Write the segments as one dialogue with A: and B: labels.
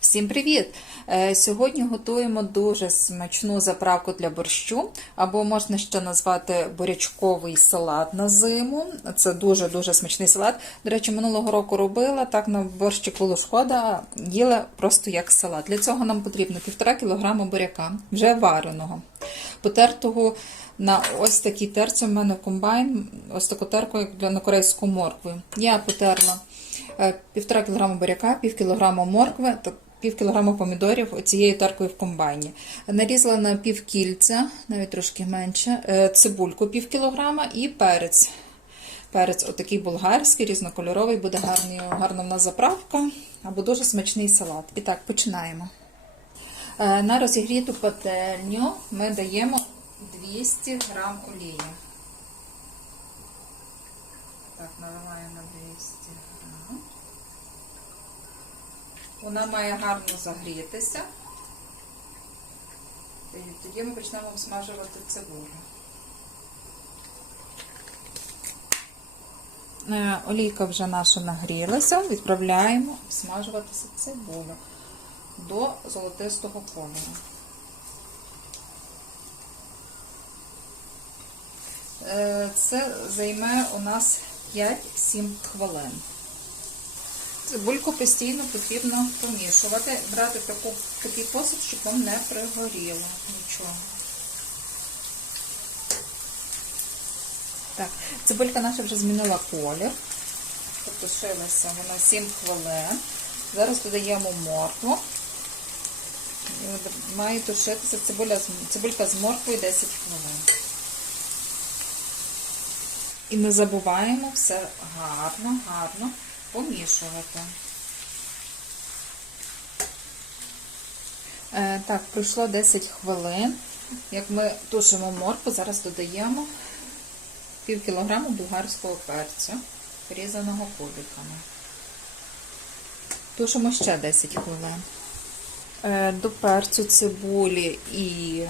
A: Всім привіт! Е, Сьогодні готуємо дуже смачну заправку для борщу, або можна ще назвати бурячковий салат на зиму. Це дуже-дуже смачний салат. До речі, минулого року робила, так на борщик було шкода, їла просто як салат. Для цього нам потрібно 1,5 кг буряка, вже вареного, потертого на ось такій терці. У мене комбайн, ось таку терку, як для на корейську моркву. Я потерла е, півтора кілограма буряка, пів кілограма моркви пів кілограма помідорів цією таркою в комбайні. Нарізала на пів кільця, навіть трошки менше, е, цибульку пів кілограма і перець. Перець отакий болгарський, різнокольоровий, буде гарний, гарна в нас заправка або дуже смачний салат. І так, починаємо. Е, На розігріту пательню ми даємо 200 грам олії. Так, наливаю на 200 грам. Вона має гарно загрітися. І тоді ми почнемо обсмажувати цибулю. Е, Олійка вже наша нагрілася, відправляємо обсмажуватися цибулю до золотистого кольору. Е, Це займе у нас 5-7 хвилин. Цибульку постійно потрібно помішувати, брати таку, такий посуд, щоб вам не пригоріло нічого. Так, цибулька наша вже змінила колір. Потушилася вона 7 хвилин. Зараз додаємо моркву. Має тушитися цибуля, цибулька з морквою 10 хвилин. І не забуваємо все гарно, гарно помішувати. Е, так, пройшло 10 хвилин. Як ми тушимо моркву, зараз додаємо пів кілограму болгарського перцю, порізаного кубиками. Тушимо ще 10 хвилин. Е, до перцю, цибулі і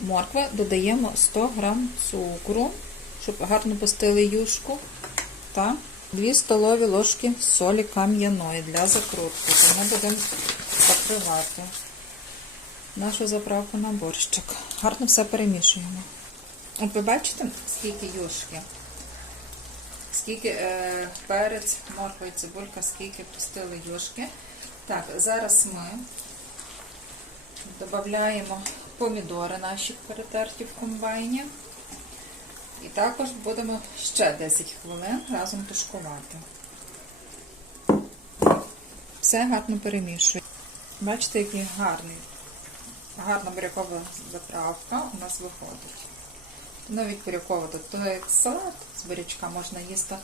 A: моркви додаємо 100 грам цукру, щоб гарно пустили юшку, та 2 столові ложки солі кам'яної для закрутки. Тому будемо закривати нашу заправку на борщик. Гарно все перемішуємо. От ви бачите, скільки юшки, скільки е, перець, морква і цибулька, скільки пустили юшки. Так, зараз ми додаємо помідори наші перетерті в комбайні. І також будемо ще 10 хвилин разом тушкувати. Все гарно перемішуємо. Бачите, який гарний, гарна бурякова заправка у нас виходить. Навіть бурякова, то як салат з бурячка можна їсти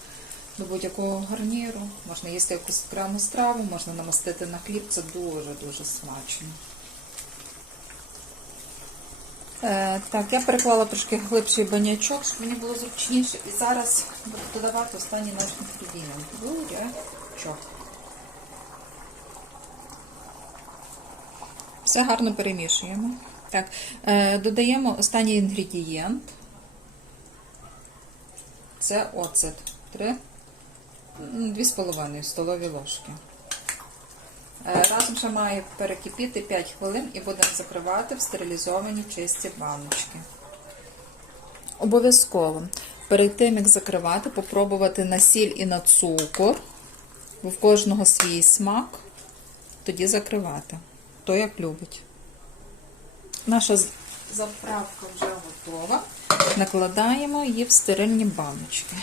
A: до будь-якого гарніру, можна їсти якусь окрему страву, можна намастити на хліб, це дуже-дуже смачно. Е, так, я переклала трошки глибший банячок, щоб мені було зручніше. І зараз буду додавати останній наш інгредієнт. Бурячок. Все гарно перемішуємо. Так, е, додаємо останній інгредієнт. Це оцет. 3, 2,5 столові ложки. Е, Разом ще має перекипіти 5 хвилин і будемо закривати в стерилізовані чисті баночки. Обов'язково перед тим, як закривати, попробувати на сіль і на цукор, бо в кожного свій смак, тоді закривати. То як любить. Наша заправка вже готова. Накладаємо її в стерильні баночки.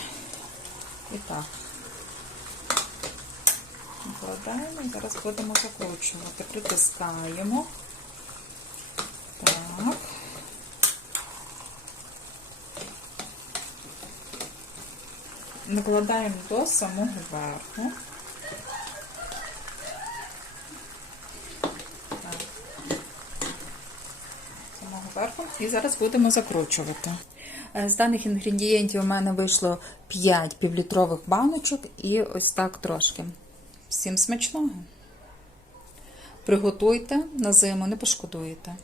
A: І так. Накладаємо і зараз будемо закручувати. Притискаємо. Так. Накладаємо до самого верху. Верху. І зараз будемо закручувати. Е, З даних інгредієнтів у мене вийшло 5 півлітрових баночок і ось так трошки. Всім смачного! Приготуйте на зиму, не пошкодуєте.